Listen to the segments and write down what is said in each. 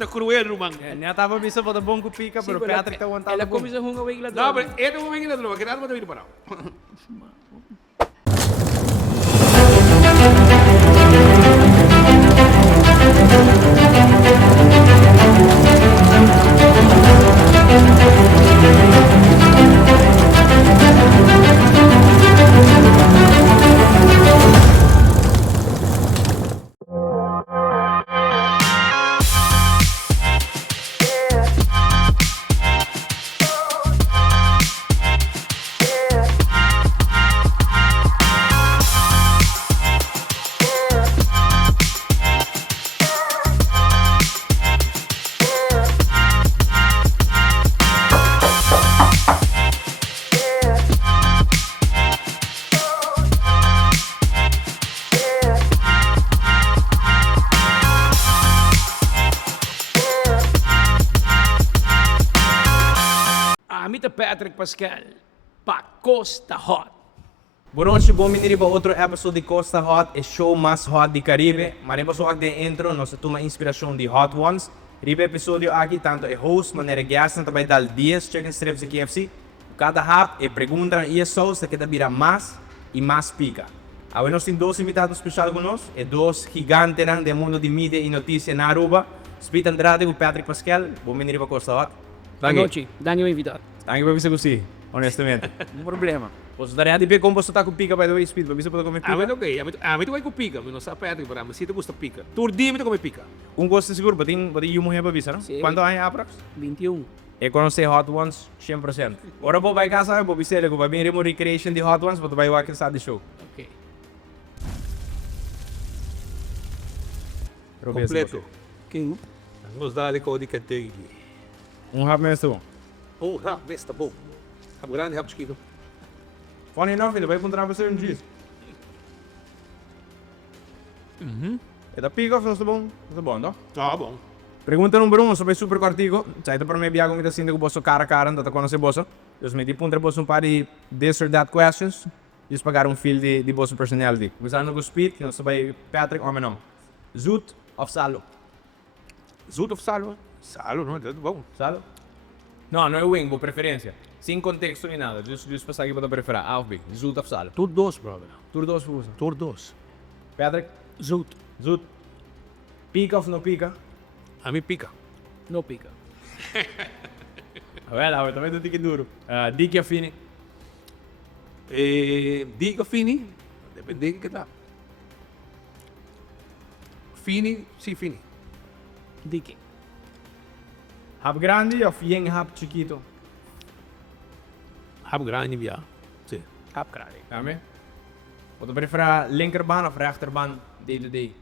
está cruel, man. Ya estaba visto por el bon pica, pero Patrick está aguantando. Ela come sa hunga wig la No, pero este es un momento de lo que nada más te viene parado. Amita Patrick Pascal, pa Costa Hot. Bueno, hoje vamos venir para outro episódio de Costa Hot, o show mais hot do Caribe. Mas depois só de intro, nós toma inspiração de Hot Ones. Ribe episódio aqui, tanto o host, maneira guest, também dá 10 chicken strips de KFC. Cada hap, e pergunta e sauce que vira mais e mais pica. Agora nós temos dois invitados especiais conosco, e dois gigantes do mundo de mídia e notícia na Aruba. Spit Andrade e Patrick Pascal, vamos venir para Costa Hot. Boa noite, dangue meu invitado. Anche per questo così, onestamente. Não problema. Posso dare a come posso stare con pica by the way, Speed, ma come A mí pica. ok, a mí te voy con pica, no sabe Patrick, pero a mí sí te gusta pica. Tú dime come pica. Un gosto sicuro, batin yung mulher para visa, no? Sim. Quanto hai aprox? 21. E conosce Hot Ones 100%. Ora vou vai casa, vou visar, vou vir uma recreation de Hot Ones, vou vai aqui sa de show. Ok. Completo. Quem? Nos dá de código que tem aqui. Hap mesmo bom. Oh, rap, tá bom. Rap grande, rap chiquito. Funny enough, ele vai encontrar você um dia. E da pica, não está bom? Está bom, não? Tá bom. Pergunta número 1, sobre super cortico. Saída para mim, viago me assim, que você cara a cara, não tá conhecendo você. Eu me tipo um par de this or that questions. Eles pagaram um feel de vossa personality. Usando o speed, que não sabe Patrick ou meu nome. Zoet of Salo? Zoet of Salo? Salo, não, é bom. Salo? Não, não é wing, por preferência. Sem contexto nem nada. Just passar aqui para preferir. A ou B. Zoet of Salo. Tudo dois, brother. Tudo dois por você. Tudo dois. Patrick? Zoet. Zoet. Pica ou não pica? A mí pica. No pica. Well, também do tique duro. Dick ou Fini? Diga Fini, depende de que tá. Fini, sim, Fini. Dique. Hap grande ou yeng hap chiquito? Rap grande, via. Sim. Hap krali. Dame? Wat preferir linkerbaan of rechterbaan day to day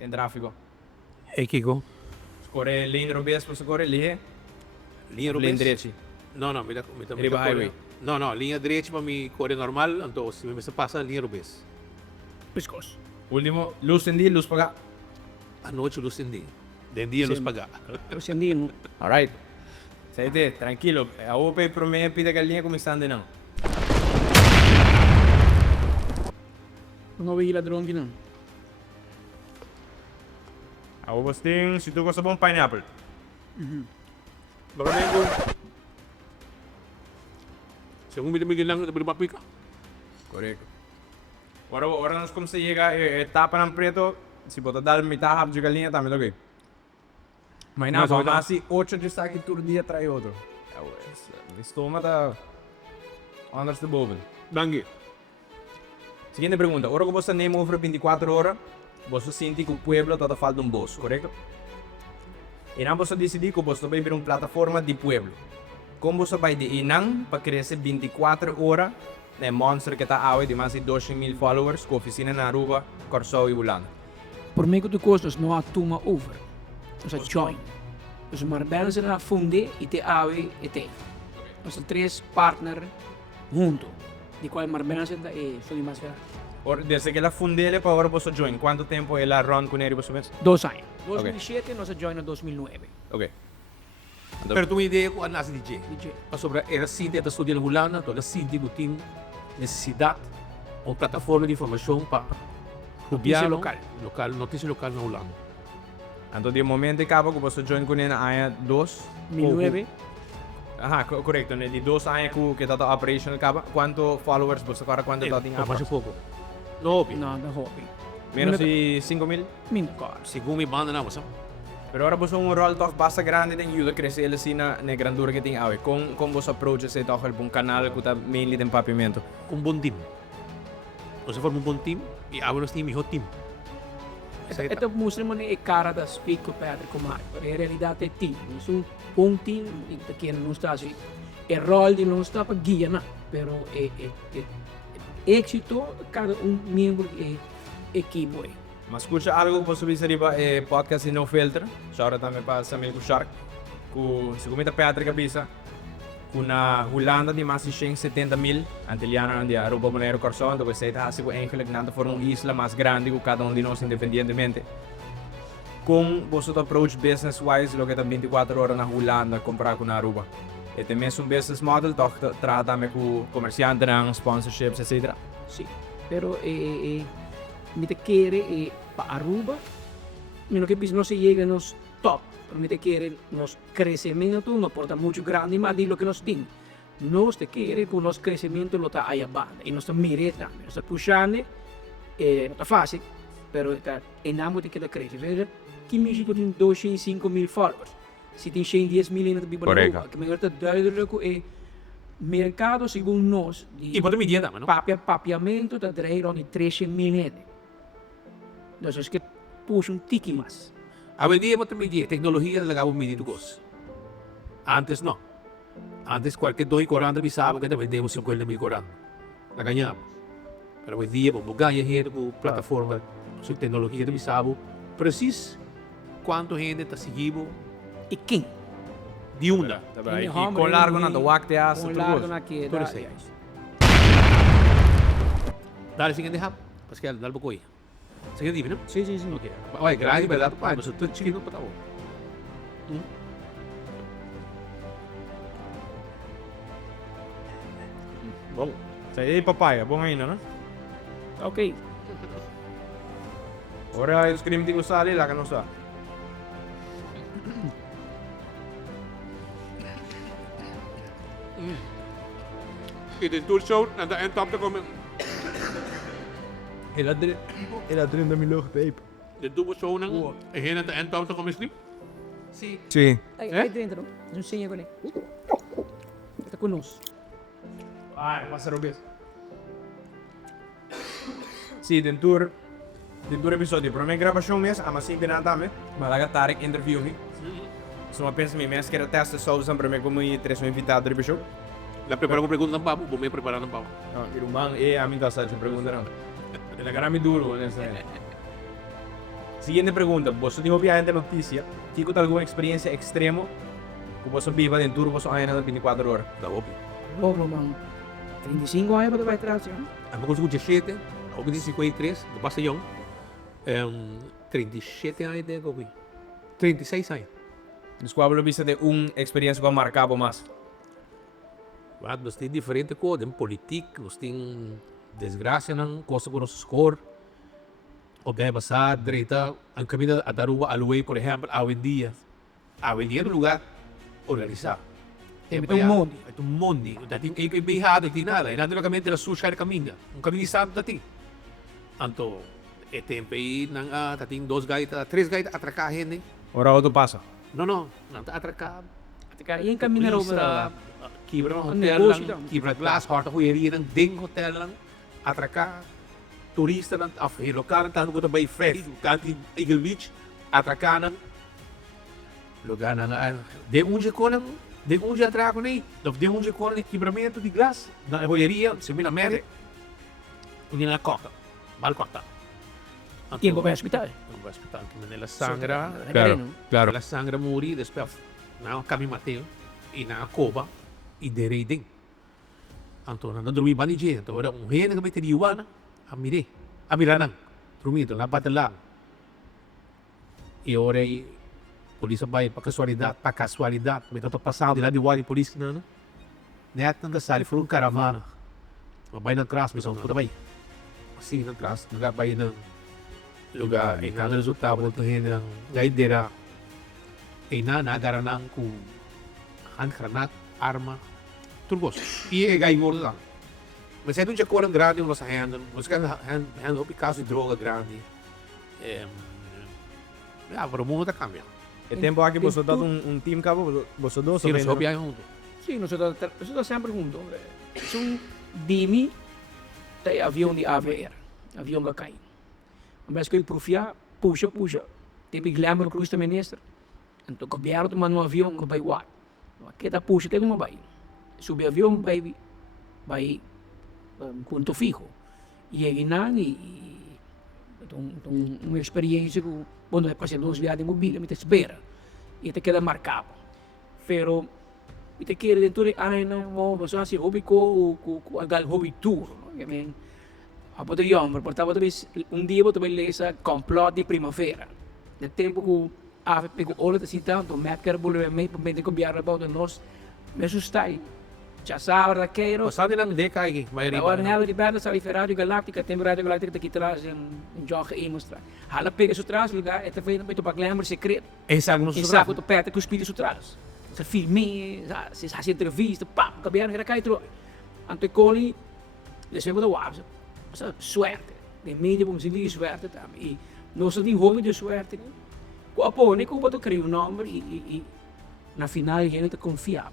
in tráfico? E Kiko? Scorre lane robes para scorre linha? Linha Lane Rubens? direita. Não, não, Riba highway. Não, não, linha direita para mim correr normal, então se me passa linha Rubens. Pescoço. Último, luz em dia, luz pagar. A noite luz em dia. De dia luz pagar. Eu sei andino. Alright. Saite, tranquilo. A UP para mim pide que a linha começando não. Não vi ladrão aqui não. A UP tem, se tu gosta bom pineapple. Bagamengo. Según mi lang, de prima pica. Correcto. Agora nós como se chega a etapa ng preto, se botar dar mitad hap de galinha também ok. Mas não, Mas, mas assim, 8 de saque todo dia trai outro. O estômago tá anders de boven. Dangue. Seguinte pergunta, agora que você nem over 24 horas, você sente que o pueblo está falta um boss, correto? E não você decidir que você vai vir uma plataforma de pueblo. Como você vai de inang para crescer 24 horas na monster que está aí de mais de 12,000 followers com oficina na Aruba, Corsou e Holanda. Por meio de custos não há tuma over. Ou join. Dus Marbella será funde e te ave e te. Nós três partner junto. De qual Marbella será e sou mais velho. Or, desde que ela fundele para agora você join, quanto tempo ela run com ele você pensa? 2 anos. 2007 nós join em 2009. Ok. Pero tu me ideia com a nasa DJ. DJ. Para sobre era Cindy da Estudiante Holanda, toda Cindy que tem necessidade uma plataforma de informação para Notícia local. Notícia local na Holanda. Anto di momento acaba que você join con na aya 2. 2009. Ajá, correcto. Di 2 aya que tata operation acaba. ¿Cuánto followers você para cuánto tata Mas apa? é pouco. No, pi. No, da hobby. Menos de 5,000. Min car. Segundo me banda na você. Pero ahora você um rol toch basta grande tem ajuda crescer ele assim na grandura que tem awe. Com você approach esse toch um canal que tá mainly tem papiamento. Com bom time. Você forma bom time e abre nos time, team. Ito mostra mo na cara da speak com Patrick Kumar. Pero em realidade é team. So, um team, ito que não está assim. É rol de não está para guia na. Pero éxito cada membro é equipo. Mas escuta algo que você viu riba podcast No Filter. Shout out também para Samuel Shark. Se comenta Patrick Abisa. Na Holanda die mas 70,000 antiliano di Aruba Monero Corsón, dove sei hasi ko eigenlijk nanta for een isla mas grande que cada um de nós independentemente. Com você approach business wise lo que tá 24 horas na Holanda comprar com na Aruba. E tem mesmo um business model toch trata me com comerciante ng sponsorships etc. Sim. Pero me te quer para Aruba, menos que não se chega nos top. Pero me te quer nos crescimento não porta muito grande, mas de lo que nós temos. Nós te quer com nosso crescimento lo tá aí abanda e nós tá mirando, nós tá puxando, não tá fácil, pero tá enamo de que tá cresce. Veja, que México tem 205,000 followers. Se tem 110,000 na Bíblia Aruba, que melhor tá duidelijk é mercado segundo nós. E pode medir também, não? Papiamento tá dreiro de 13,000. Então, acho que puxa tiki mais. Hoy en día hemos tenido tecnología de la gabo medir gols. Antes no. Antes cualquier 2,40 visaba que te vendemos 50,000 corando. La ganhamos. Pero hoy en día vamos ganhar gente com plataforma, su tecnologia de visaba, preciso quanto gente está seguindo E quem? de uma. E com largo na wak te as Com tudo. largo na que Tudo isso aí. Dale sin dejar, Pascal, dale poco ahí. ¿Se dime, no? Sim, sim, sim. Ok. Oye, gracias, ¿verdad? Pai, mas eu tô chiquinho para favor. Bom. Say papaya, bom ainda, né? Ok. Ora o scream di usare la que não sa. In de tour show, aan de eindtap te komen. Ela 30 mil pepe. De dubbel show nang, en geen aan de eindtap te komen strip. Sim. Sim. Aí dentro, não sei agora. Está conosco. Ai, passa Rubens. Sì, den tour episódio. Para minha gravação mesmo, a assim que nada me, malaga Tarek interview me. Se uma pensa me, mas quero testar só usando para mim como três invitado do show. La preparo con preguntas pavo, vou me preparar no pavo. Não, irmão, a mim tá certo, pergunta não. Ela cara me duro, né? Siguiente pergunta, você tem viagem de notícia, tico alguma experiência extrema que você viva dentro do você ainda 24 horas? Tá bom. Bom, mano. 35 anos para vai atrás, hein? A minha consigo 17, a minha 53, do Passeão. 37 anos de gobi. 36 anos. Desculpa, vista de experiência que marcava mais. Mas nós temos diferente coisa, em política, nós temos desgraça, não, coisa com nosso score. O bem passar, direita, ang caminho a Aruba, Aluay, por exemplo, hoje em dia é um lugar organizado. É um mundo. É um mundo. Dati ay bihado, di nada. E nandun kami na susya na caminho. Um caminho santo dati. Anto, tempo aí, nang dating 2 gaita, 3 gaita atrakahin eh. Ora auto passa. No, nang atraka. E em caminho Sa Kibra ng hotel negócio lang, lang. Kibra Glass, Horta Huyeria ng Ding Hotel lang, atraka, turista ng lokal, tanong ko na ba yung ferry, kanti Eagle Beach, atraka ng lugar na de onde atraco na de onde ko na quebramento de glass, na Huyeria, sa Minamere, hindi na kota, balkota. Tempo para o hospital. Ang hospital, nila sangra, Claro. la sangra muri, después na kami Mateo, e na Coba, e de reading. Anto na nadrumi ba ni Jay? Anto ora un hena kami tiniwan, amira nang, trumito, lapat lang. E ora e polícia vai pa casualidade, may tatapasang nila di wali polícia na, net nang kasali for un caravana. Mabay ng tras, may sa puta bay. Assim ng tras, nagabay ng lugar e nang resultado ng ng gaidera e nagaranang ku hand granat arma turbos e gai gol lang mas é do dia corang grande nos hand mas kan hand op caso de droga grande pero o mundo tá cambiando E tempo aqui você dá team cabo, você dois sim ou nós hopi junto Sim, nosotros estamos sempre juntos. Es un dimi de avião de AVR, avião que cai. Mas que eu profia, puxa. Teve glamour cruise de minister. Então, que vieram tomar um avião que vai voar. Aqui tá puxa, tem uma vai. Sube avião, vai ponto fijo. E aí, uma experiência que, quando eu passei 2 viagens mobília, me espera. E te queda marcado. Pero, te queda dentro de aina, mas assim, hobby com aquele hobby tour. I mean, a poder jammer, portava talvez dia eu também ler essa complot de primavera. De tempo que a pego olha de citando, o map que era bolo meio para bem copiar about de nós, me assustai. Já sabe da queiro. passado ng deka aqui maioria Agora na de Berna sa Rádio Galáctica, tem Rádio Galáctica aqui atrás em jogo e mostrar. Hala pega isso atrás, lugar, é também não para glamour secreto. essa alguns E sabe que perto que os espíritos atrás. Se filme, se faz entrevista, pá, cabelo era cai tro. Ante coli, deixemos da WhatsApp. Essa suerte. De mídia vamos dizer suerte também. E nós temos hobby de suerte. Qual nem como tu cria número e na final a gente confia.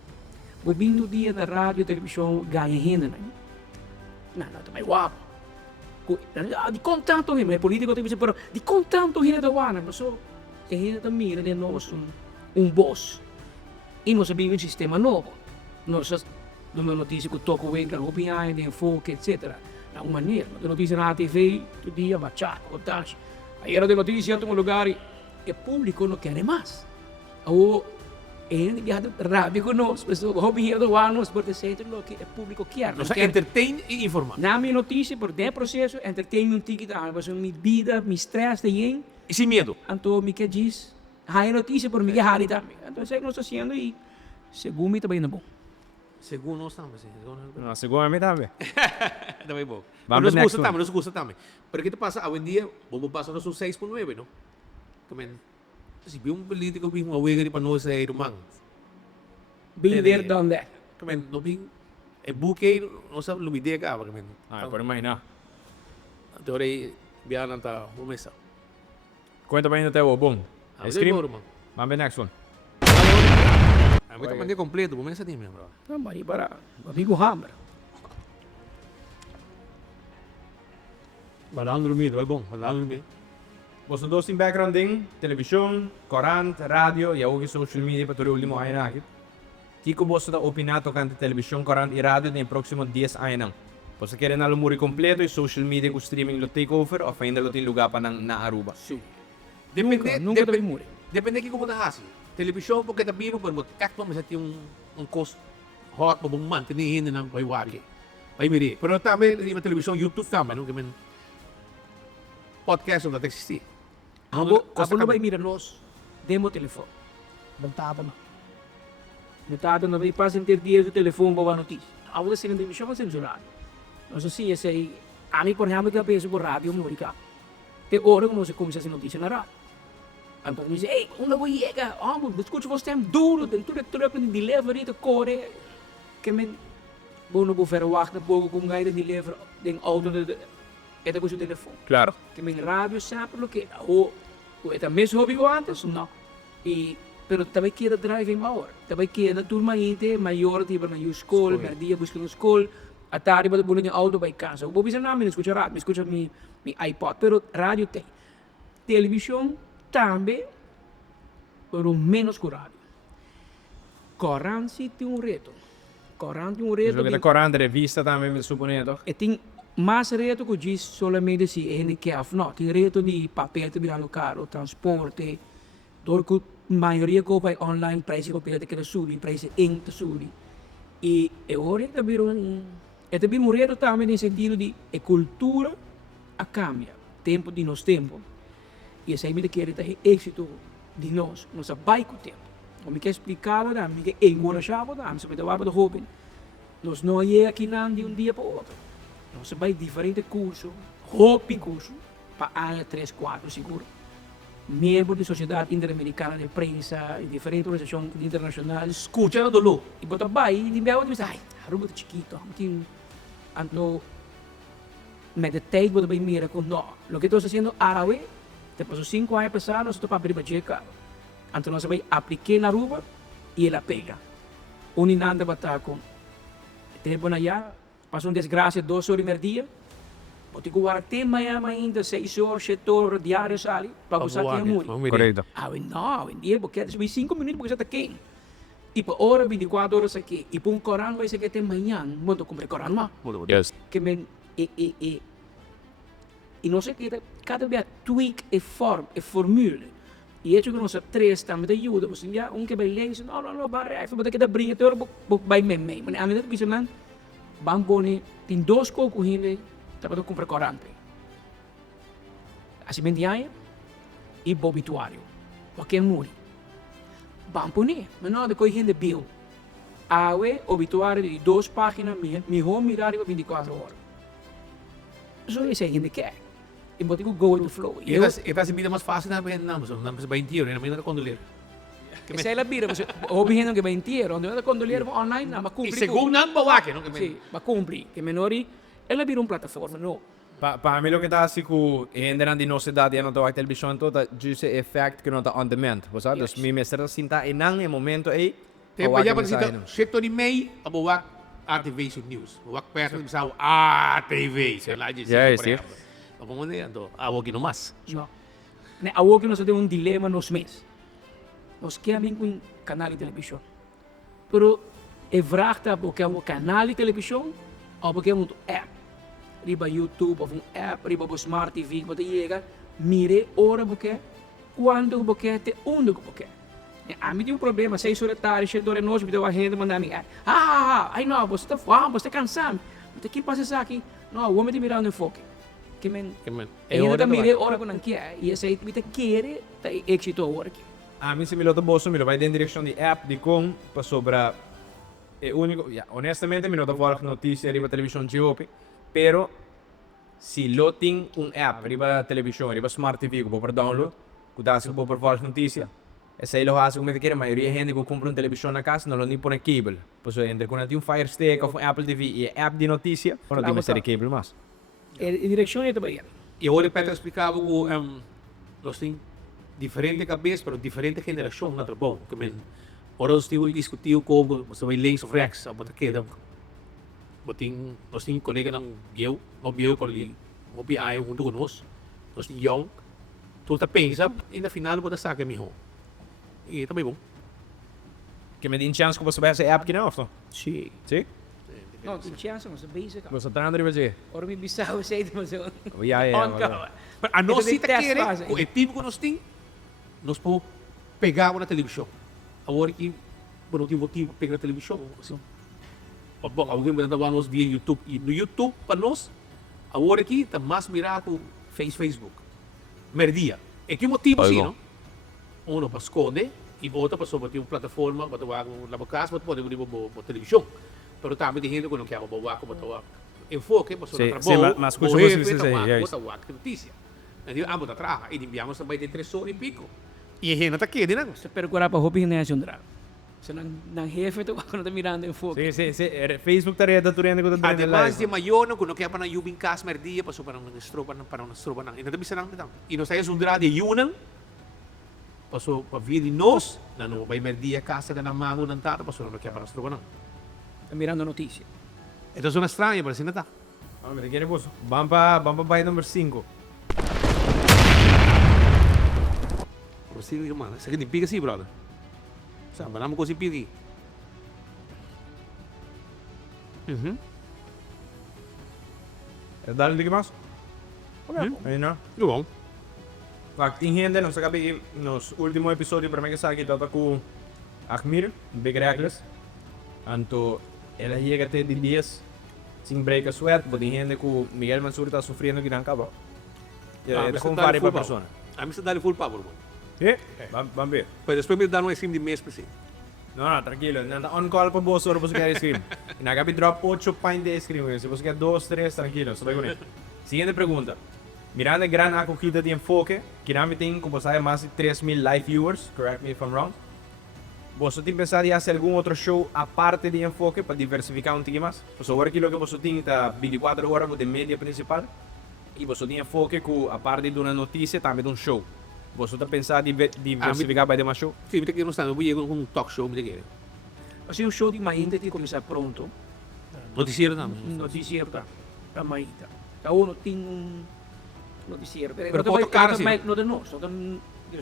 O bindo dia da rádio, televisão ganha renda, né? Não, também guapo. De contanto mesmo, é político tem que ser, pero de contanto renda da wana, mas só a gente também de nós boss. E nós sabemos um sistema novo. Nós damos notícia que toca o entra, opinião, de enfoque, etc. De uma maneira. De notícia na TV, todo dia, bachata, otage. Aí era de notícia em um lugar e o público não quer mais. Ou ele viaja rápido conosco, mas o hobby do ano, nós podemos dizer que o público quer. nos entertain e informar Na minha notícia, por dentro processo, entertainment ticket, mas minha vida, meu stress, de e sem medo então me que diz a notícia por mim que hari também então sei que nós estamos fazendo e segundo me também não bom segundo nós estamos Não, segura me também. também bom Vamos next one. nos gusta também porque tu passa hoje em dia vamos passar nos 6.9 não também se viu político viu uma wega para nós é irmão been there done that também não vi é buque não sabe lumide ka ba também Ah, por mais não. agora bianan ta umesa Cuenta para ainda até o bom. Scream. mano Vamos next one. a mim também completo umesa time bro não mas para amigo Hammer Badaan dormir, vai bom, badaan dormir. Você dois em background ding, televisão, corante, rádio e alguns social media para todo o último ano aqui. Tico você da opinar tocante televisão, corante e rádio nos próximos 10 anos. Você quer na lumuri completo e social media com streaming lo take over ou ainda lo tem lugar para na Aruba? sim Depende, nunca também muri depende que como tá assim. Televisão porque tá vivo por muito cacto mas tem um cost hot para bom manter ainda não vai wari. Vai miri. Pero também di televisão YouTube também, não que men podcast não tá existir. abo não vai mirar nós demo telefone bantava não metade não vai passar ter dias o telefone para notícia abo da cena de missão vai ser jornal nós assim esse aí a mim por exemplo que eu penso por rádio não rica te hora que nós começa a notícia na rádio então diz ei onde vou chegar amo escuta você tem duro tudo de delivery de core que men bom não vou fazer wachten pouco com gaida delivery den auto de é com o telefone Claro. que min radio sempre lo que o é mesmo hobby que antes não e pero também queda driving hour também queda turma inte maior tipo na escola per dia buscando escola a tarde para bolir auto vai casa o bobi não me escuta rádio me escuta mi iPod pero rádio tem televisão também pero menos que rádio corrente tem reto corrente Lo que te corante revista também me suponendo. e tem mais reto que diz solamente se é handicap, não, tem reto de papel de virar no carro, transporte, door que a maioria compra online, preço que papel que subir, preço em que subir. E agora é também um reto também no sentido de a cultura a cambia, tempo de nós tempo. E essa aí me quer ter êxito de nós, nossa vai com o tempo. Como que explicava, me que encorajava, me se metava do jovem. Nós não é aqui não de dia para outro. Nós vai diferente curso, hobby curso, para años 3, 4 seguro. Miembro de Sociedad Interamericana de Prensa e diferentes organizações internacionais. Escucha do lo. E botar vai e me diz, ai, Aruba é chiquito, não ando me detei botar bem mira com não. O que estou fazendo árabe, depois de 5 anos passados, nós estou para abrir checa. Então nós vai aplicar na Aruba e ela pega. Uninanda botar com tempo na já, passou desgraça 2 horas e dia. Porque o até amanhã ainda 6 horas, 7 horas diárias ali, para usar que é muito. Correto. Não, em dia, porque é 5 minutos porque já está quente. Tipo, hora 24 horas aqui. E para um Corão vai ser que até amanhã, muito comprar Corão, não? Yes. Que men, e não sei que cada vez tweak e form, e formule. E isso que nós três também te ajuda, porque já que vai ler, não, barra, vai que da brinca, te hora vai me. Mas a medida que você van boni, tem 2 cocos ainda, para comprar Corão. Assim, bem dia, e obituário. Porque é muito. Van poner, mas não, de coisa de bill. Awe, obituário de 2 páginas, melhor mirar 24 horas. Zo is ainda quer. E botar o go with the flow. E essa vida mais fácil na vez não, mas vai inteiro, não me condoler. Essa é a bira, você ouvindo que vai inteiro, onde vai condoler online, não, mas E cumprir. segundo não bawaque, não que Sim, mas cumprir. Que menori, ela vira uma plataforma, não. Para mim, o que está assim, que ainda na nossa idade, não está a televisão toda, just o efeito que não está on demand. Você sabe, Yes. me mestre sinta em um momento aí. Tempo já para dizer, setor e meio, a bawak RTV News. Bawak perto de sao RTV, sei lá disso. Yes, yes. Vamos ver, ando, awak no mas. Não. Ne, a que nós temos dilema nos meses. Nós queremos um canal de televisão. Pero, é vrachta porque é um canal de televisão ou porque é um app. Riba YouTube of um app, riba o Smart TV, que chega, mire hora porque, quando porque, te onde porque. A mim tem um problema, 6 horas da tarde, 7 horas da noite, me deu a renda, mandar me. Ai não, você está fome, você está cansado. Mas que passa isso aqui? Não, o homem está mirando enfoque. Que men, ainda mire hora que não quer, e esse aí me quer, tá êxito agora aqui. A mim, se me lo bolso, me lo vai em direção de app, de com, para sobra. É único, honestamente, me lo da fora notícia, riba televisão de open. Pero, se lo tem app, riba televisão, riba Smart TV, que vou para download, que dá-se que vou para fora notícia, essa aí lo hace como que a maioria da gente que compra uma televisão na casa, não lo nem põe cable. Pois entre quando tem Fire Stick ou Apple TV e app de notícia, não tem mais cable mais. E direção é também. E agora Peter explicava que nós temos diferentes cabeças, mas diferentes gerações na trabalho. Agora nós temos discutido como você vai links of rechts, ou que nós temos colega ng Geo, o Geo ko li, o BI junto conosco. Nós temos Young, tudo pensa e na final bota saca miho. E também bom. Que me tem chance que você vai fazer app que não, ou Sim. sim? Não, tem chance, mas é basic. Você está andando fazer? Ora me bisau sei mas eu. Yeah. A nós tem se teste quer, fase. o tipo que nós temos, nós podemos pegar na televisão. Agora que por motivo pegar na televisão, assim. Bom, alguém vai dar nós via YouTube e no YouTube para nós, agora aqui está mais mirado Facebook. Merdia. É que motivo assim, não? Uno para esconder e outra para sobre uma plataforma para tomar na casa, para poder ver a televisão. Pero também tem gente que não quer bawa como tomar enfoque para sobre trabalho. Mas coisa você diz aí, bota notícia. Então, ambos atrás e enviamos também de 3 horas e pico. E a gente está aqui, não? Se procurar para hobby na Jundra. Se não jefe tu quando tá mirando em fogo. Sim. Facebook está redaturando com o Además de maior, não quando quer para na Ubin Cas merdia para sobre uma estropa não. E não tem nada então. E nós saímos de Yunan. Passou para vir de nós, não vai merdia casa da mago não tá, passou não quer para estropa não. Tá mirando notícia. Então é uma estranha, parece não tá. Vamos ver, vamos para bairro número 5. Você, mano, isso aqui tem pica assim, brother. Sabe, não consigo pedir. É dar-lhe mais? Aí não. Tudo bom. Tem gente, nós acabamos nos últimos episódios para mim que sabe que está com Ahmir, Big Reckless. Então, ela chega até de dias sem break a sweat, porque tem gente que o Miguel Mansur está sofrendo que não acaba. É com várias pessoas. A mim se dá full power, mano. Vamos ver. Mas depois me dá um stream de mês para si. Não, tranquilo. Não on call para você se você quer ice cream. E na drop 8 pints de ice cream. Se você quer 2, 3, tranquilo. Só vai com ele. Seguinte pergunta. Mirando a gran acogida de enfoque, que nami tem, como sabe, más de 3,000 live viewers, correct me if I'm wrong. Você tem pensado em fazer algum outro show aparte de enfoque para diversificar um pouquinho mais? Você agora aquilo que você tem está 24 horas com a mídia principal e você tem enfoque com a parte de uma notícia também de um show. Você está pensando em diversificar para mais show? Sim, me não está, eu vou talk show, me quer. Assim, o show de Mainta tem que começar pronto. Noticiero não. Noticiero para Mainta. Cada um tem noticiero. Pero quanto caro, sim? Não de nós.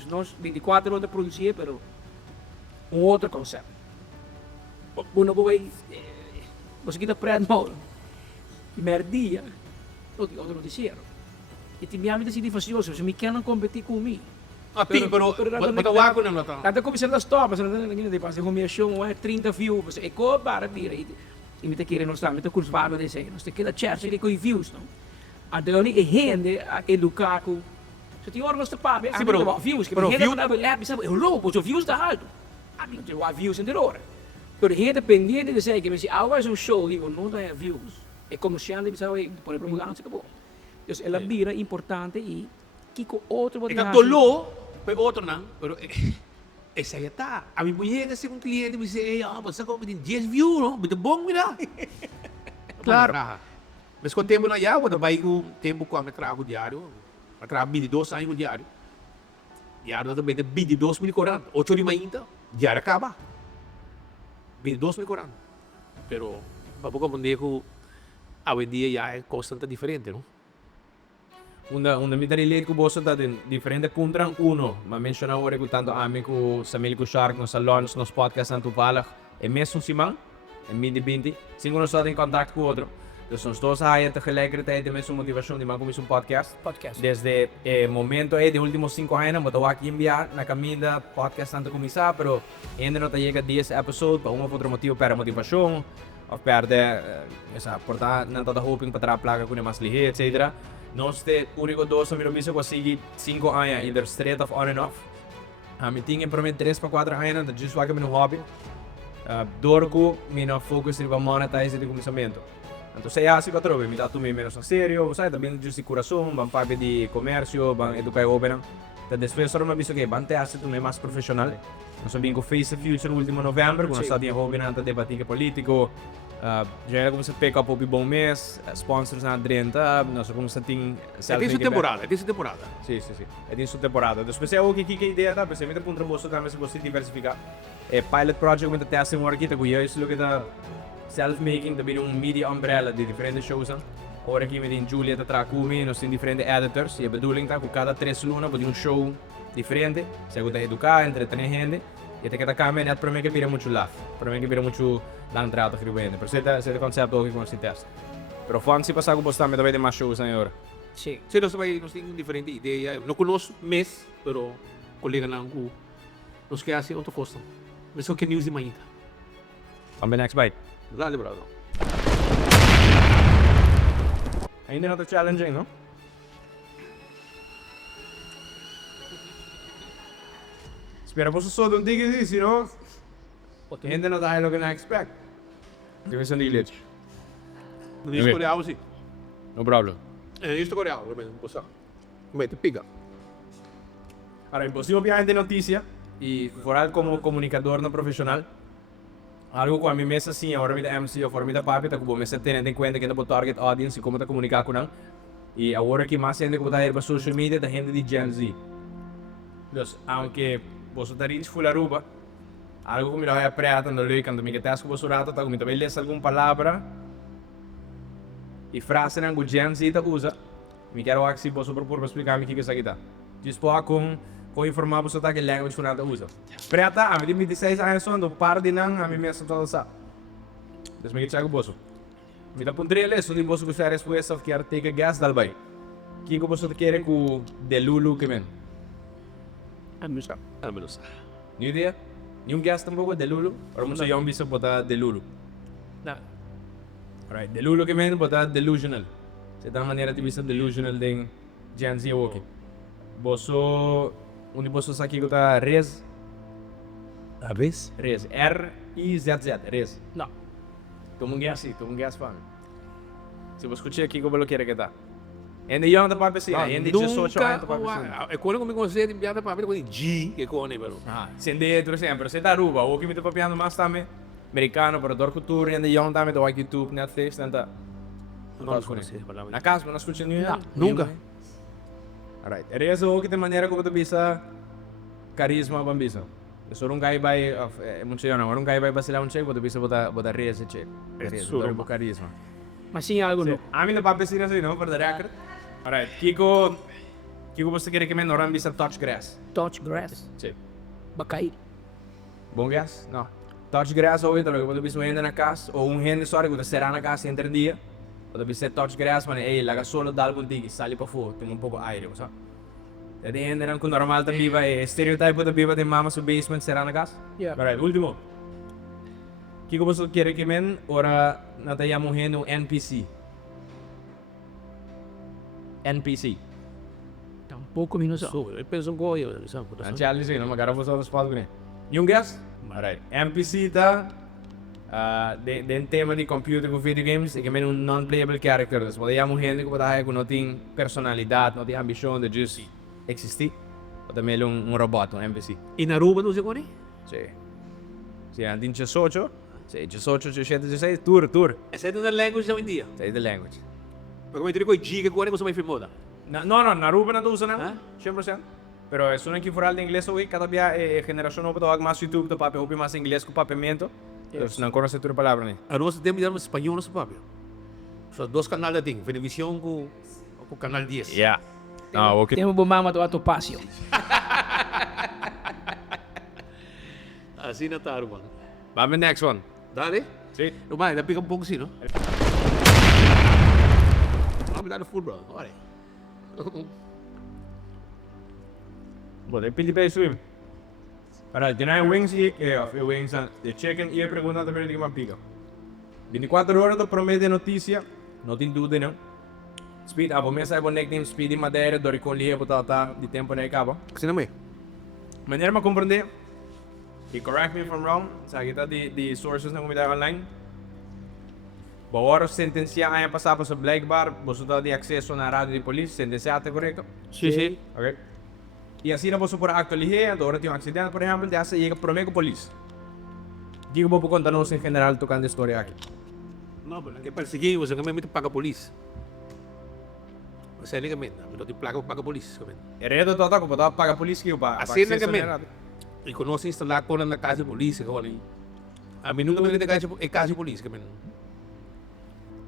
Nós 24 horas de produzir, pero outro conceito. Bueno, você quita prato mal. Primeiro dia, não tem outro noticiero. E tem minha vida se difícil, se me querem competir comigo. Ah, sim, pero matawa ko na to. Até começando a stop, mas não tem de passar com minha show, 30 views, você é co para vir e me te querem nós também, te culpado de ser, nós te queda chance de coi views, não? Até onde é gente a educar com. Se tem hora nós te paga, Sim, pero views, que pero gente não dá app, sabe, eu louco, os views tá alto. A mim tem views em hora. Pero gente pendente de ser que me diz, faz um show, digo, não dá views. É comerciante, sabe, por propaganda, se acabou. Então, ela vira importante e que com outro Ika tolo, pero outro não, pero essa aí tá. A minha mulher assim um cliente me disse, você como tem 10 views, não? Muito bom, mira. Claro. Mas com o tempo na yawa, vai com tempo com a trago diário, a trago 22 anos diário. Diário também tem 22 mil corante, 8 de manhã, diário acaba. 22 mil corante. Pero, para pouco mundo hoje em dia já é constante diferente, não? Una mi relate ko boso ta din diferente puntrang uno, ma mention ore ko tanto ami ko sa Milko Shark no sa launch nos podcast ng Tupalak e mesmo si Mang en midi binti singo nos in contact com outro. Dus ons todos aí tegelijkertijd de mesma motivação de Mang com um podcast. Desde momento de últimos 5 anos, mas aqui enviar na caminho podcast tanto começar, pero ainda não chega 10 episode para outro motivo para motivação, ou para essa portar não toda hoping para placa com mais lihe, etc. Nós te único dois mil bisa consegui 5 anos, either straight off on and off. Mi tinha promet 3 para 4 anos, da just waka meu hobby. Dorco, meu focus era monetize de começamento. Então, se é assim que eu trovo, me dá tudo menos a sério, sai também just de coração, vão fazer de comércio, vão educar o operan. Então, depois só me aviso que vão ter assim também mais profissional. Nós vimos com Face the Future no último novembro, quando nós estávamos hobby na debatir político. Já era como se pick up o bom mês, sponsors na adrenta, nós como se tem É sua temporada, é sua temporada. Sim. É de sua temporada. Depois é o que a ideia tá, mas é muito contra você também se você diversificar. É pilot project muito testing um aqui, tá com isso que tá self-making, também media umbrella de diferentes shows. Ora aqui me tem Julia tá trakumi, nós tem diferentes editors, e a bedoeling tá com cada 3 lunas pode show diferente, se aguenta educar, entretener gente. E até que a câmera net para mim que vira muito laugh, para mim que vira muito lá entrada que vende. Pero esse conceito que nós testa. Pero fun se passar com você também vai ter mais shows na hora. Sim. Sim, nós temos diferente ideia. Não conosco mês, pero colega lang ko. Nós quer assim outro costo. Mas o que news de manhã. On the next bite. Dale, brother. Ainda não tá challenging, não? Espera, você só não diga isso, senão ainda não dá o que não expect. Give us an illet. Não é coreano, sim. No problem. É isso coreano, realmente, posso. Como é que pica? Ahora, impossível viajar de notícia e foral como comunicador não profissional. Algo com a minha mesa assim, agora me da MC ou fora me da papi, tá com mesa tendo em conta que ainda target audience e como tá comunicar com não. E agora que mais ainda como tá ir para social media, da gente de Gen Z. Dus, aunque você tá rindo full aruba, algo que me vai aprender no lei quando me quedas com você rato, tá com me também lês alguma palavra e frase não que Gen Z tá usa. Me quero aqui você propor explicar me que isso aqui tá. Dispor com informar você tá que language que nada usa. Preta, a mim 16 anos só, do par de não, a mim mesmo todo sa. Dus me quero com você. Me dá pondrei lê, só de você que a resposta que take gas dal bem. Que você quer com de Lulu que men. Amistad. Menos. New idea? Yung gas tampoco de Lulu? Or mo sa yung bisa bota de Lulu? Nah, Alright, de Lulu que men bota delusional. Sa itang manera ti bisa delusional ding Gen Z okay. Boso, undi boso sa kiko ta Rez. A vez? Rez. R-I-Z-Z. Rez. no. Tumong gas fan. Se você escutar aqui como eu quero que tá. En de young da pa piscina, en de 18 anos da pa Nunca, piscina. é quando eu me conceito, enviada para mim, com G, que com pero. Sem de, por exemplo, você tá Aruba, o que me tá papiando mais também, americano, para dor cultura, en de young também, do YouTube, Netflix, tanta. Não conheço, para Na casa, não escuta nenhum? Nunca. Alright, é essa o que tem maneira como tu bisa carisma bambisa. So un guy vai emociona, un guy vai vacilar un check, tu bisa bota res check. Res, do carisma. Mas sim algo no. A mim não para piscina assim, não, para dar Alright, Kiko você quer que me não bisa touch grass? Touch grass. Sim. Bacai. Bom grass? Não. Touch grass ou então, quando bisa ainda na casa, ou gente sorry, quando será na casa entre dia. Quando bisa touch grass, mas ei, laga solo dal contigo, sali para fora, tem pouco aire, sabe? At the end, kung normal ta biba stereotype ta biba de mama sa basement será na gas. Yeah. Alright, último. Kiko você quer que men ora natayamo hen um NPC. NPC. Tampouco minuto. So, eu penso com eu, sabe? Anchali sim, não magara você os passo né. Yung guess? Alright. NPC ta den tema de computer com video games e que men um non-playable character. Dus matayamo hen ko patay ko noting personalidade, noting ambition de just existir. O também um robot, um NPC. E na Aruba não sei como é? Sì. Sì, anche in 18. Sì, 18, 16, tour. Essa é da language hoje em dia. Sei the language. Porque como eu digo, G, que agora você vai filmar. No, na Aruba não usa nada. Ah? 100%. Pero es una que fuera de inglés hoy, cada día generación no puede más YouTube, to papi, hopi más inglés con papamento. Entonces no conoce tu palabra ni. Aruba você tem que dar espanhol no seu papel. Só dois canais da tem, Venevisión com o canal 10. Yeah. No, okay. Temos bom mama do Atopácio. Assim não tá, Aruba. Vamos next one. Dale? Sí. Não vai, dá pica um pouco assim, não? Vamos dar no full, bro. Olha. Bueno, el pili swim. Para tiene wings y wings de chicken y pregunta también de que más pica. 24 horas de promedio de noticia, no te duda, ¿no? Speed, abo mesa é nickname Speed Madeira, do recolher botata de tempo na cabo. Assim não é? Maneira me compreender. E correct me if I'm wrong, sa kita de sources na comunidade online. Bawaro sentencia ay pasar sa black bar, você tá de acesso na rádio de polícia, sentenciado correto? Sim, sim. Ok. E assim não você por actualizar, agora tem um acidente, por exemplo, de essa chega pro meio polícia. Digo vou contar-nos em general tocando a história aqui. Não, mas que perseguir, você também muito paga a polícia. Você é ligamento, não tem placa paga a polícia. Heredo toda como tá paga a polícia que o pa. Assim ligamento. E quando você instalar com na casa de polícia, que olha. A mim nunca me lembro de casa de polícia, que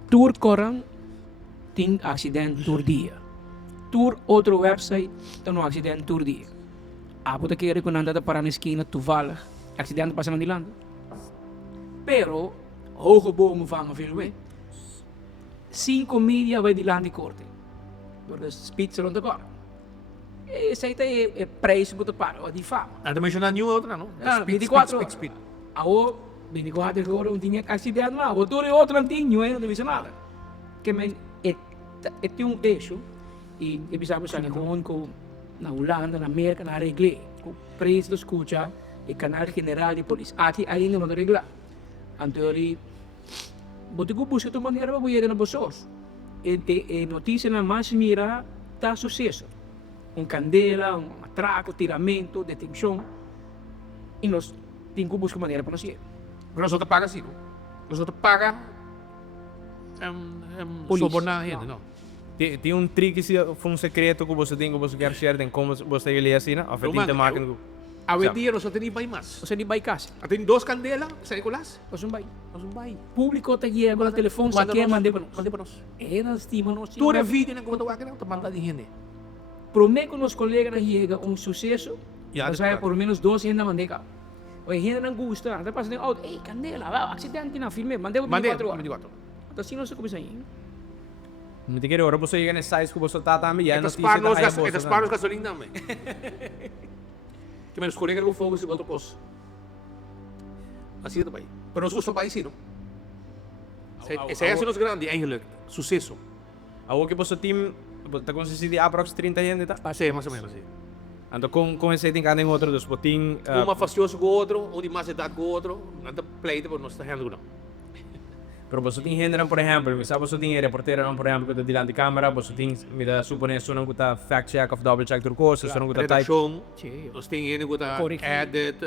Tour Koran tem acidente todo dia. Tour outro website tem um acidente todo dia. A puta que quando anda para na esquina, tu vala, acidente passando de lado. Pero, hoge bomen vangen veel weg. 5 media vai de lado de corte. Door de spits rond de kar. E sei te prijs moet parar, di fama. Nada mencionar nenhum outro, não? Ah, 24 horas. Aô, 24 horas, um tinha acidente lá. O todo outro não tinha, não disse nada. Que men, tem um eixo, e precisamos saber com na Holanda, na América, na regle. Com preço de escuta, e canal general de polícia. Aqui ainda não regla. Anterior, bote que busca de maneira para poder na bolsos. E notícia na mais mira tá sucesso. Candela, atraco, tiramento, detenção. E nós temos que buscar maneira para nós ir. Nós outros paga assim, nós outros paga sobornar a gente, não? Tem um trick se for um secreto que você tem que você quer share, tem como você lhe assina, a frente da máquina. A hoje dia nós só temos bem mais. Você nem vai casa. Tem 2 candelas, sai Nicolás? Nós não vai. Nós não vai. Público tá aqui agora telefone, só quer mandar para nós. É, nós estima nós. Tudo é vídeo, né? Como tu vai querer, tu manda de gente. Prometo que nos colegas chega um sucesso, nós vai por menos 12 ainda mandar cá. O gente não gosta, até passa de auto, ei, candela, acidente na filme, mandei por 24 horas. 24. Então assim nós começa aí. Não te quero, agora você chega nesse size que você tá também, já Estas paros gasolina também. Que menos colegas com fogo se volta poço. Assim também. Mas nós gostamos país, não? Esse é o grande, eigenlijk, sucesso. Algo que você tem, tá consistente de aprox 30 gente, tá? Sim, mais ou menos, sim. Então com esse tem cada outro, dos potim. Uma facioso com o outro, um de mais idade com o outro, nada pleito, mas nós está rendendo não. Pero você tem gente, por exemplo, você tem reportero, por exemplo, que está diante da câmera, você tem, me supõe, você não está fact check of double check tudo coisa, você não está type. Redação, Sim. nós temos que estar Correction. edit,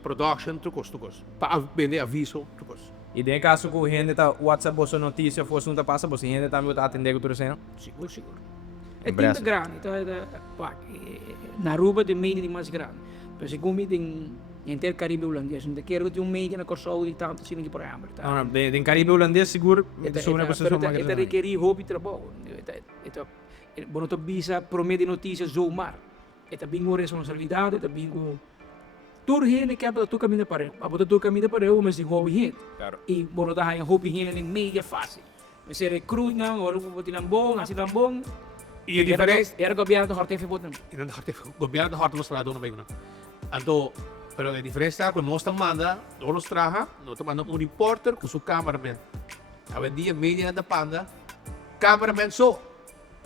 production, tudo coisa. Para vender aviso, tudo coisa. E tem caso que o gente está WhatsApp, você notícia, fosse não está passa, você gente também está atendendo tudo isso, Seguro, seguro. Em É Brasil. tinta grande, então na Aruba tem media mais grande. Mas se como tem inteiro Caribe holandês, não quero ter media na Corsol e tanto assim que por exemplo. Não, tem Caribe holandês seguro, sobre uma pessoa mais Eta requer roupa e trabalho. Eta bueno to bisa promete notícias zomaar. Eta bingo responsabilidade, eta bingo tur hene que abra tu caminho para eu. Abra tu caminho para eu, mas de hobby hene. Claro. E bueno da hanya hobby hene em media fácil. Mas se recruit não, ora vou botar bom, assim bom. E a diferença, Era governo do Horten Fibot. e não o governo da mostrado no meio, não. Então, pero a diferença é que nós estamos mandando, nós traja, nós estamos mandando reporter com seu cameraman. A vendia media da panda, cameraman só.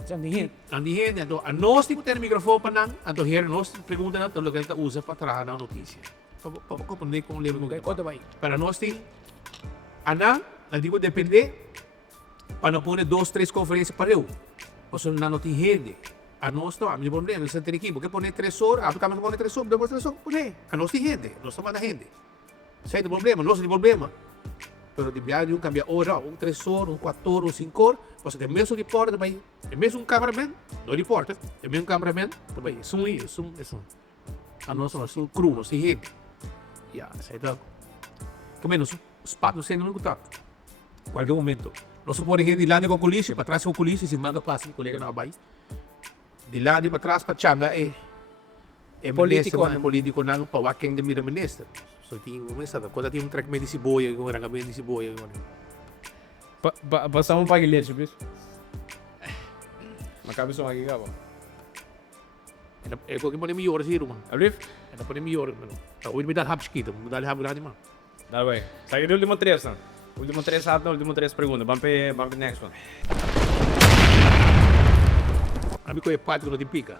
Zijn die heen. Aan die heen, então, a nós temos que ter microfone para não, então, here, nós perguntamos o que ele usa para trazer na notícia. Para compreender como ele Kijk, wat erbij. Para nós tem, não digo depender, para não pôr 2, 3 conferências para eu. Porque não tem rede. A nós não, a minha problema, nós temos equipe, porque pôr 3 horas, a câmera pôr 3 horas, depois 3 horas, pôr. A nós tem rede, nós estamos na rede. Sem problema, nós tem problema. Pero de viagem, cambia hora, 3 horas, 4 horas, 5 horas, você tem mesmo repórter também, é mesmo cameraman, não repórter, é mesmo cameraman, também, é um. A nós é um cru, nós tem rede. Ja, sei lá. Como é, nós espaço sendo no contato. Qualquer momento. Nós podemos ir de lado com a polícia, para trás com a polícia, se manda para o colega na Bahia. De lado para trás, para Changa, é Político, ministro, político não, para quem de mira ministro. So, tinha um ministro, quando tinha um tratamento de cebola, um rangamento de cebola. Passamos para guilherme, please. Makabi aqui, cara. É o que pode melhorar, sim, mano. Abrif? É pode melhorar, mano. Hoje me dá rápido esquita, me dá rápido grande, mano. Dá bem. Segue o último 3, não? Último 3 rápido, último 3 perguntas. Vamos para o next one. A mim, que é parte que não tem pica.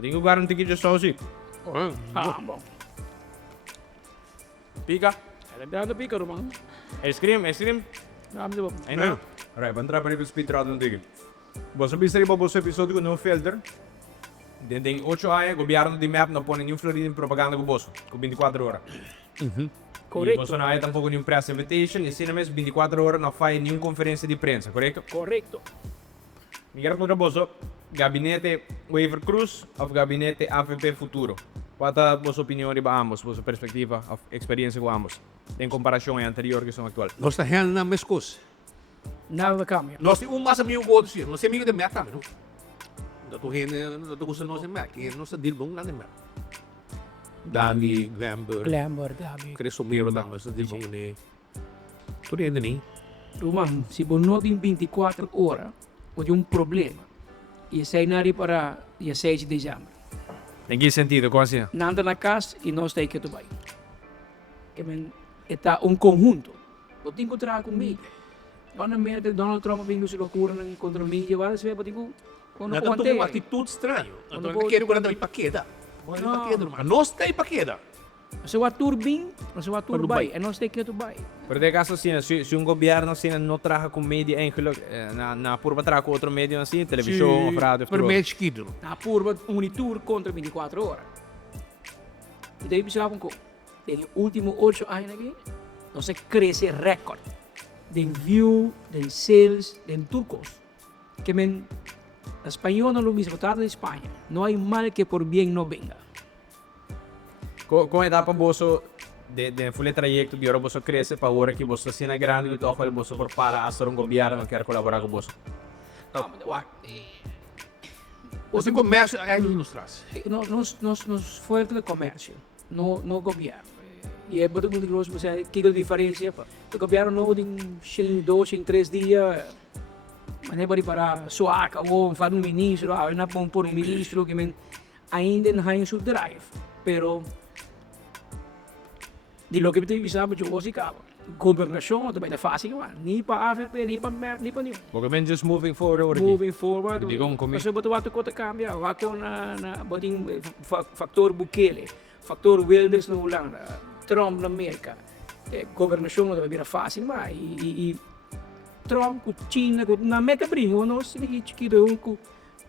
Tenho garantia que já só assim. Ah, bom. Pica? Era dado pica, Roman. Ice cream? Vamos lá. Aí não. Alright, vamos entrar para o speed round no tigre. Você precisa ir para o episódio no filter. Tem 8 anos, o governo de map não põe nenhum Florida em propaganda com o bolso, com 24 horas. Correto. E você não há tampouco nenhum press invitation, e assim mesmo 24 horas não faz nenhuma conferência de prensa, correto? Correcto. Miguel contra bolso, gabinete Waiver Cruz ou gabinete AFP Futuro? Qual é a sua opinião sobre ambos, a sua perspectiva, a experiência com ambos, em comparação à anterior que são atual? Nós estamos realmente na mesma coisa. Nada da câmera. Nós temos massa mil votos, sim. Nós temos amigo de merda, não? Não estou gostando de nós em merda, nós estamos de bom lá em merda. Dami, Glamber, Glamour, dami. Cresomiro, nós estamos de bom, né? Tudo ainda nem. Roman, se você não tem 24 horas, pode um problema. E sai na para dia 6 de dezembro. Em que sentido, como assim? Nada na casa e nós temos que ir bem. Que está um conjunto. Eu tenho que encontrar com mídia. Quando a merda Donald Trump vem se loucura contra a mídia, vai ser para tipo Nós temos uma atitude estranha. Então, eu quero guardar em paqueta. Nós temos paqueta. Se o ator bem, se o ator bem, e nós temos que ir bem. Pero de caso, assim, se um governo assim, não traga com mídia em na purba traga com outro meio assim, televisão, rádio, Para mim é esquido. Na purba, unitur contra 24 horas. E daí você vai com tem último 8 anos aqui, nós cresce recorde. De view, de sales, de turcos. Que men, espanhol não lo mismo, tarde de Espanha. Não há mal que por bien não venga. Como é para você de full trajecto de hora você cresce para hora que você se na grande e toca você por para a um governo que quer colaborar com você. Você comércio, aí nos traz. Nós fuerte de comércio, no governo. E é muito grosso, você que a diferença? O governo não tem 2 em 3 dias, mas é para suaca ou fazer ministro, não pode pôr ministro que ainda não tem seu drive, pero de lo que eu sabe eu vou ficar. Governação também é fácil, nem para AFP, nem para nenhum. Porque just moving forward. Moving forward, Hindi ko kung kasi bato kota cambia, wako na bating factor Bukele, factor Wilders na ulang, Trump na Amerika. Governação não vai fácil, mas Trump com China, com na América brinco, nós aqui chiquito com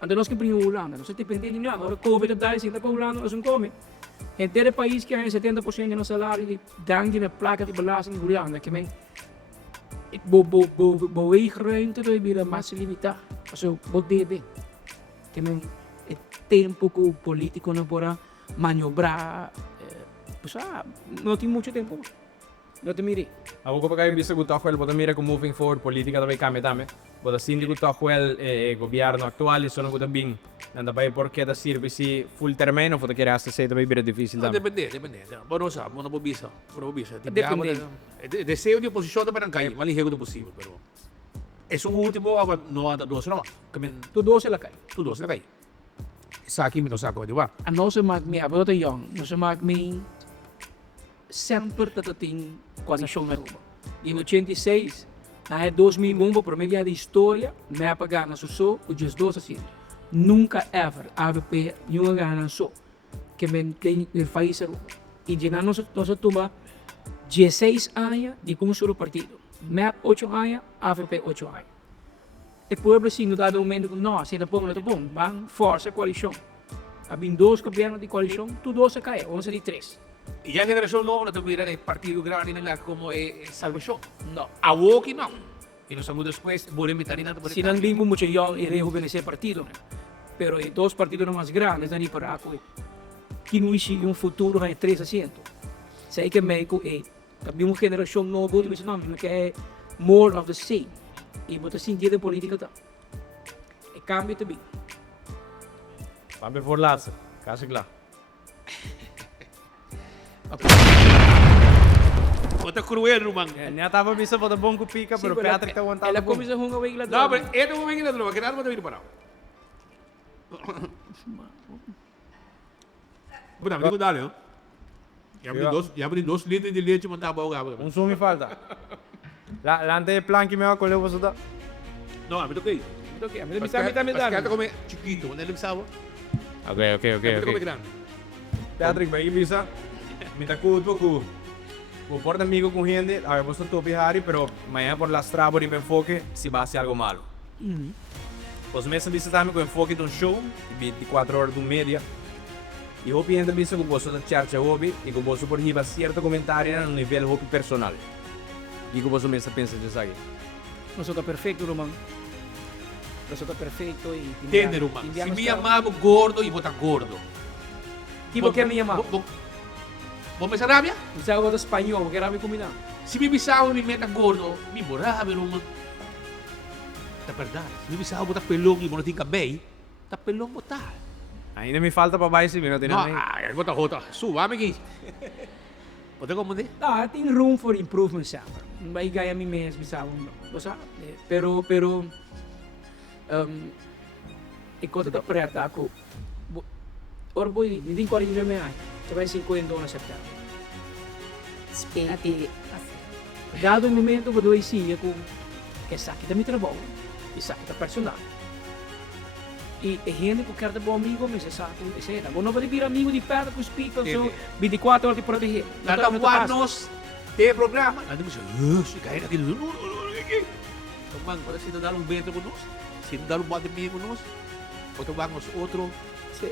anda nós que brinco Holanda, nós depende de nada. Agora Covid da assim, da Holanda nós não come. Em todo país que há 70% do salário de dangue na placa de belasting de Holanda, que men beweegruimte dat weer mais limitada. Also, deve. Que men é tempo que o político não pode maniobrar. Não tem muito tempo. Não te mire. Ako ko pa kayo bisa gusto ako el mira kung moving forward politika também kami dami. Boda sindi gusto ako el gobyerno actual sono gusto bing nanda pa porque da servisi full termino foto kira hasta sei também bira difícil dami. Depende. Pero sa, mo na pobisa. Depende. Deseo de oposição também não cai, mas ligeiro do possível, pero es un último agora no anda dos não. Kamen Tudo se la cai. tudo se cai. Sa aqui me to saco, di ba? A nossa maak me abot young, nossa maak me sempre tem coalição na Roma. Em 86, na 2001, por meio da história, me apagar na Sossô, o dia 12 assim. Nunca ever AVP nenhuma gana só que me tem no país Roma. E de nós toma 16 anos de um solo partido. Me 8 anos, AVP 8 anos. E povo assim, no dado momento, não, se não põe, vamos força coalição. Havia dois governos de coalição, tudo se cai, 11 de 3. E a geração nova não mira el partido grande na como é Salvação. Não. A Woki não. E nós vamos depois voltar a na Se não limpo muito young e rejuvenescer partido, né? Pero os dois partidos mais grandes, ali para que não existe futuro em 3 assentos. Sei que México é também uma geração nova, mas não, que é more of the same. E você sentir de política tá. E cambio também. Papi for laatste. Kasi klaar. Outra cruel, Roman. Niya tava bisa foto bom ko pika pero Patrick ta wanta. Ela começa a rungar o Não, mas é do momento que não, que nada vai para. Bueno, amigo dale, ¿no? Ya abrí dos litros de leche montado para ahogar. Un sumi falta. La ante plan que me va con levo sota. No, a mí toquei. Ok, a mim Mas me que dá. come chiquito, não é lembra? Okay. Come grande. Patrick, vai bisa. Mita kuto ku. Vou por amigo com gente, a ver, vos tô bihari, pero mañana por las trabas y me enfoque si va a hacer algo malo. Os meses visitamos com enfoque de um show, 24 horas de media. E eu penso que você na charcha hobby e que você por riba certo comentário no nível hobby personal. E que você mesmo pensa disso aqui. Nós está perfeito, Roman. Nós está perfeito e Entende, Roman? Se me amava gordo e botar gordo. Tipo que me amava. Vou me rabia? Você é outro espanhol, porque era me combinar. Se me bisava me meta gordo, me borrava, Roman. É verdade. Se me bisava botar pelão e não tem cabelo, tá pelão botar. Ainda me falta para baixo, mas não tem No, nada. bota rota. Suave aqui. Pode como de? Ah, tem room for improvement sempre. Não vai ganhar mim mesmo, sabe? Não sabe? Pero, enquanto está preta, ora voi, mi dico 49 anni, tu vai 50 a settembre. Spenti. Dado il momento che dove sia con che sa che mi trovo, e sa che personale. E gente che carta buon amico, mi sa che se da, non vuoi dire amico di perto con speaker, so 24 ore di proteggere. Nada buenos de programa. Nada me dice, se cair aqui. Tomang, para se dar vento com nós, se dar bate meio com nós, outro vamos outro. Sì,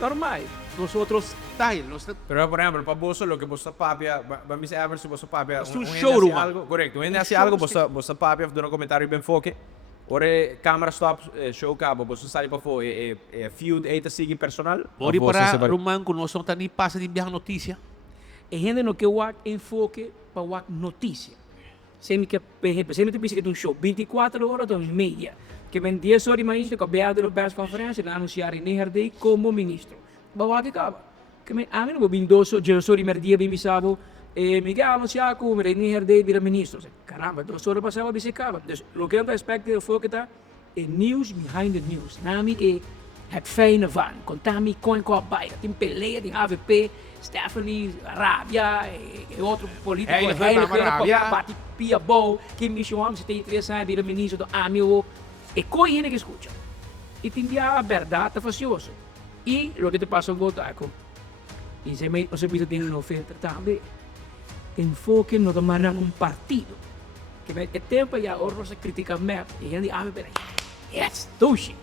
normale. Nosotros style, Pero por ejemplo, para vos lo que vos papia, vamos a ver si vos papia. Es un showroom. Algo, correcto. Wenn hace algo, vos papia, do un comentario ben enfoque. Ora camera stop, show cabo, vos sai para fora, feud, eita sigue personal. Pode para Roman com nós não tá nem passa de enviar notícia. E gente no que wak enfoque para wak notícia. Sempre que, por exemplo, sempre te que um show 24 horas de media. Que vem 10 horas mais que aberto a persconferência e anunciar em Herdei como ministro. Bawa que acaba. Que me a mim não vim 2 horas mais dia bem bisabo Miguel anunciar como em Herdei vira ministro. Caramba, 2 horas passava bem se acaba. Dus o que eu aspecto foco tá é news behind the news. Nami é het fijne van. Contami coin com a baia. Tem peleia de AVP, Stephanie Arabia e outro político. Bate pia bom. Que me chamam se tem 3 anos vira ministro do AMIO. E coisa que escuta. E te envia a verdade facioso. E o que te passa a votar com. E se você precisa ter um filtro também. enfoque no tomar un partido. Que met het tempo ja oros se critica map e gente AVP yes tushi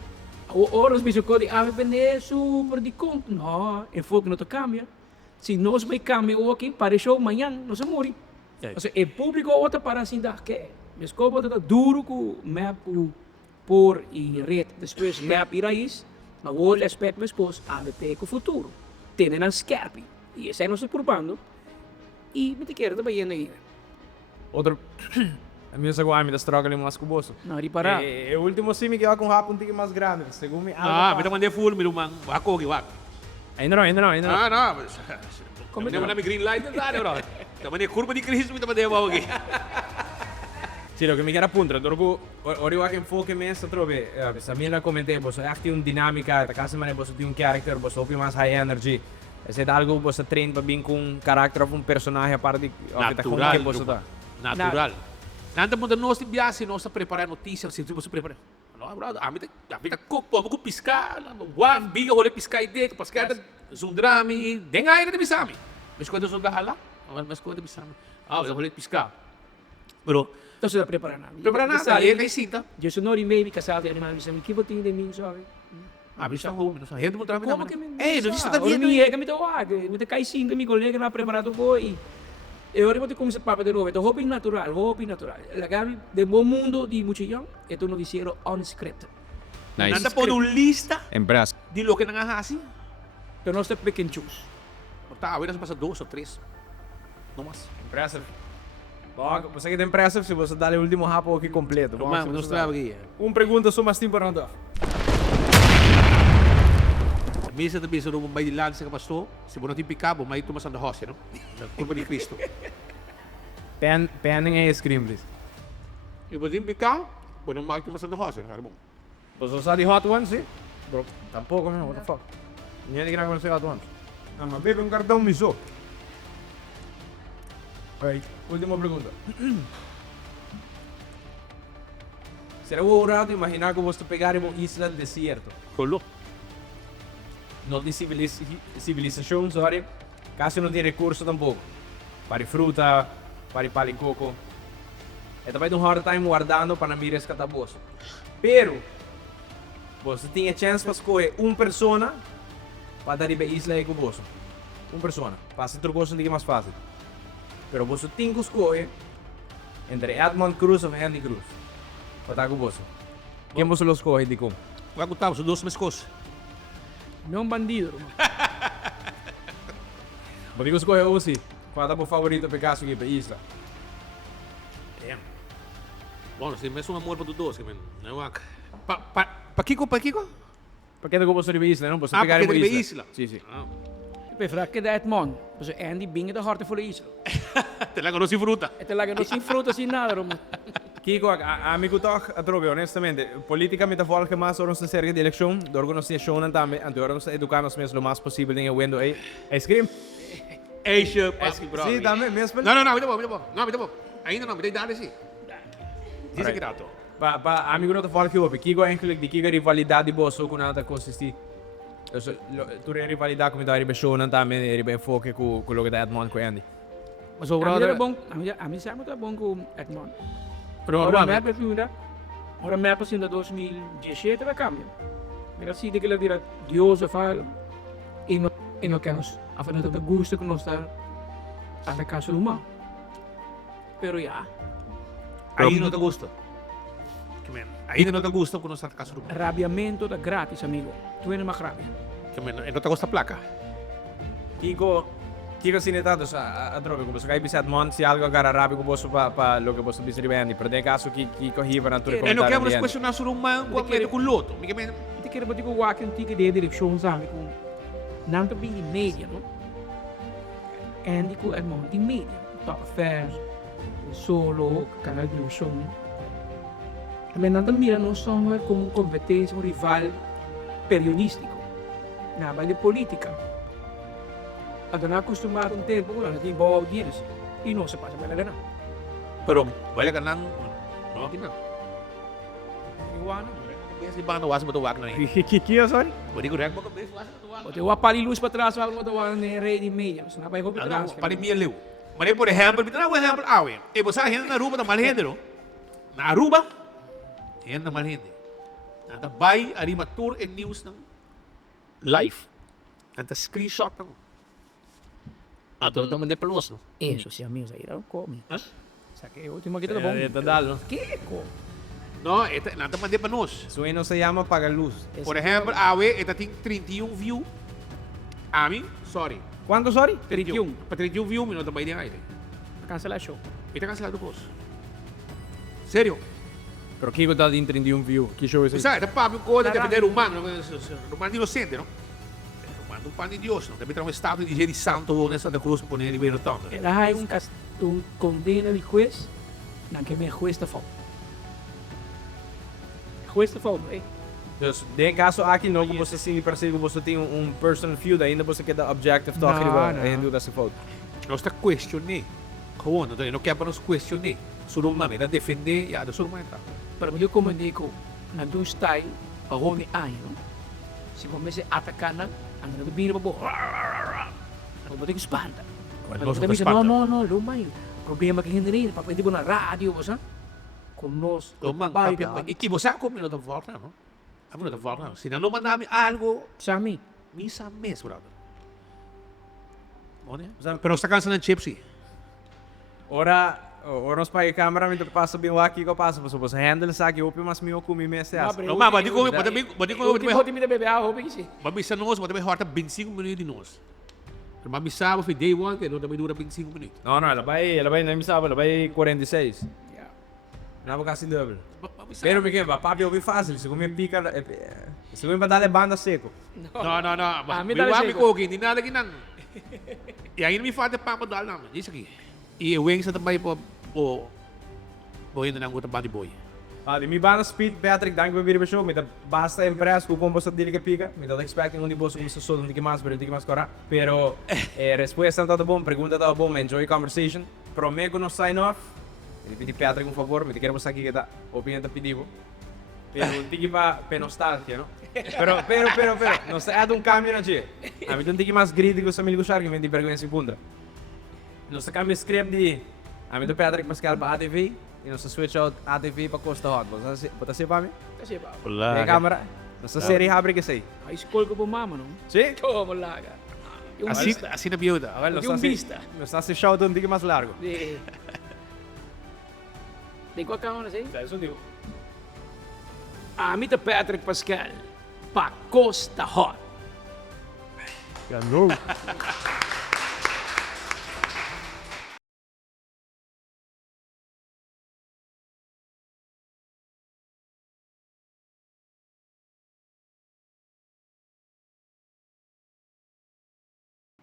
o oros bicho codi AVP é super de conto no enfoque não te cambia se nós vai cambiar aqui para show amanhã não se morre o sea, o público outra para assim dar que mas como tá duro com map por e rede depois map e raiz mas o aspecto depois AVP com futuro tem na scarpe e esse é nosso probando e me te quero também aí Outro... A minha segunda me estraga mais com o bolso. não reparar O último sim que eu com um tique mais grande. Segundo me... Me tá mandando full, me lumang. Wako, giwak. Ainda não. Não. Como naman namin green light na bro. Taman curva de Cristo, me taman mo aqui. Sì, lo che mi era appunto, dopo ora che enfoque me sta trove, sa mi la commenté, boss, acti un dinamica, ta casa mane boss di un character, boss, opi mas high energy. Se dá algo boss train pa bin com um carácter ou um personagem a parte de Natural, que boss tá. Natural. Nada muda nós de viagem, nós a preparar notícias, se você prepara. Não, bro, a mim tá coco, vou piscar, one biga olhe piscar ide, piscar zundrami, denga aí de bisami. Mas quando eu jogar lá, mas quando bisami. Eu olhe piscar. Bro, então você está preparando nada, aí é cita. eu sou nori meio casado e animal me que botinho de mim sabe Bisa ko, não sei, mo trabalho. como que me não está dia me é que me tô água me te cai sim mi colega na preparado foi e ora vou começar papo de novo então hoping natural la gami de bom mundo de muchillão e tu não disseram on script Nanda po nung lista Em braço. de lo que nangahasi. então nós temos pick and choose Tá, agora nós passa 2 ou 3. Não mais. Impressive. Bom, você que tem impressive se você dá o último rapo aqui completo. Vamos mostrar aqui. Pergunta só mais tempo para não. Misa também sa nung may dilan sa kapasto, si Bono Tipicabo, may tumasan na hosya, no? Sa kurba ni Cristo. Penning é scream, please. E Bono Tipicabo, Bono may tumasan na hosya, kaya mo. Você sabe Hot Ones, sim? Bro, tampouco, man. What the fuck? Ninguém de graça Hot Ones. Ah, mas bebe cartão miso. Right. Última pergunta. Será horroroso imaginar que você pegar uma isla deserto? Kolo. Não tem civilização, sorry. Quase não tem recurso tampouco. Para fruta, para coco. E também um hard time guardando para não resgatar você. Pero, você tinha chance para escolher uma pessoa para dar a isla aí com você. Uma pessoa. Para ser outra coisa mais fácil. Pero você tem que escolher entre Edmund Cruz ou Andy Cruz. Para estar com você. Quem você lo escolhe de como? Wago tao, sa 2 meskos. não bandido Você escolhe você. Qual é o favorito para caso aqui para isla? Damn. Bom, si may sumamor pa do 2, kaya nawak. Pakiko? Para que você ir para isla, não? Você Ah, pegar porque uma de isla. isla. Sim, sim. Vraag que dat man. Dus Andy binge de harte voor de isla. Talaga no si fruta. Het lag nog sin fruta sin nada, man. Kiko, amigo toch, atrobe, honestamente, politicamente volge mais horas cerca de eleição, de organização também, então nós educamos mesmo o mais possível em wendo aí. Scream? Asia, paski bro. Sim, também, mesmo. No, mita mo. Ainda não, me dá sim. Diz que rato. Pa amigo não volge op, Kiko eigenlijk die Kiko rivalidade boa com nada consistir. Dus tu rivalidade com a show também, ribe foco com o logo da Edmond com Andy. Mas A mí brother, era bom, a mí se llama bom com Edmond. pero Ahora normal. me ha ahora me ha pasado en 2017 la cambia. Mira sí de que la dira Dios fala y no que nos a final de gusto que nos está a la casa humano. Pero ya, Aí não te gusta. Que men, ainda não te gusta quando está caso do. rabiamento da grátis, amigo. Tu eres más rabia. Que men, não te gusta placa. Kiko sinetado sa atrobe ko sa bisa Edmond si algo agarabi ko boso pa lo que boso bisa ribendi, pero de caso Kiko hiba na tu E não quero nos questionar sobre man, o medo com loto. Me que men, Te quiero bater com o Wacken Tica de direção, sabe? Com não também de mídia, não? Andy com Edmond de mídia. Top Affairs, Solo, canal de direção. Também não mira não só como competência, um rival periodístico. Nada de política. Adana acostumado um tempo com a boa audiência. E não se passa pela gana. pero wala ka nang no, na. Iwanan. Besi ba na was mo to wag na ni. Kiko, sorry? Pwede ko rek mo ka besi was to wag. O te wapali luz para trás, wag mo tawanan ni rei de mídia. Mas não vai roubar Ano, trás. pare mi lew. Mas, por exemplo, me dá um exemplo, e você ainda na Aruba, na Malhende, não? Na Aruba, ainda na Malhende. Nada vai, arima tour e news ng live. Nada screenshot ng. Ato naman de pelos, no? Eso sí, amigos, ahí era come. Huh? Saqué último que te lo pongo. Tadalo. ¿Qué? No, ito, nada man de panos. Eso no se llama pagar luz. Por exemplo, ito ting 31 view. Ami, sorry. ¿Cuánto, sorry? 31. Pa 31 view, minuto ba niya ito? Cancela el show. Ito cancelado po. Sério? Pero Kiko está em 31 view. Que show é esse? Sa, ito pa, yung ko na defender humano, humano inocente, no? Humano pan de Dios, no? Deve ter um estado de Jerry Santo nessa da cruz por ele ver o tanto. Era hay un condena del juez, na que me juez de foto. Juez de foto, eh? Dus, de caso aqui, não você se percebe que você tem personal feud, ainda você quer dar objective talk Não, riba, não. ainda dessa foto. Nós está questionando. Gewoon, não quer para nos questionar. Suro maneira defender, ja, dat suro maneira. Pero yo como digo, na do style, pagou ni ay, no? Se comece a atacar na, ang nagbibirin pa po, ang ba't yung espanta? Nós Sabi siya, no, lumay. Problema que hindi rin, papindi mo na radio, basta? Kung nos, Lumang, bahay papi, ka, ikibosa ko, minuto volta, no? Minuto volta, no? Sinanuman namin algo, sa amin. misa mes, brother. Pero sa kansa ng Chipsy. Ora nos paga câmera, me passa bem lá aqui que eu passo, você handle sa aqui, opi mas meu comi me essa. No, ma, badi ko, Ultimo mi bebe ako, bigisi. mabisa nós, badi horta 25 minutos de nós. Pero mabisa mo, day one, que não também dura 25 minutos. Não, ela vai, não me sabe, ela vai 46. Não vai quase double. Pero me queda, papi, eu vi fácil, se comer pica, se comer para dar banda seco. No. Amin May talaga wami siya ko, hindi nalagyan ng... Yan mi father pa dal namin. Di saki. I-wing sa tambay po, yun na lang ko tabati boy. Ah, mi banda speed, Patrick, dank me weer show, met basta impress, kung basta dili ka pica, me tá expecting onde boss gusto solo, hindi mas, pero hindi mas kora. Pero resposta tá bom, pergunta tá bom, enjoy conversation. Prometo no sign off. Ele pedi Patrick um favor, me queremos aqui que tá, opinião tá pedido. Pero tiki pa nostalgia, no? Pero, no se ad un cambio na che. A mí tiki mas crítico sa miligo shark, me di vergonha si punta. No se cambia script di, a mí to Patrick Pascal pa ATV, e no se switch out ATV pa Costa Hot. Bota se pa mi? Kasi ba? De camera. No se serie habre que sei. High school ko po mama, no? Sí? Como laga. Yung vista. Assim na biuda. A ver, Yung vista. Nos hace shout un tiki mas largo. De qual ka na siya? Eso digo. Amita Patrick Pascal, pa Costa Hot. Ganhou.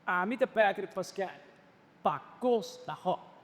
Amita Patrick Pascal, pa Costa Hot.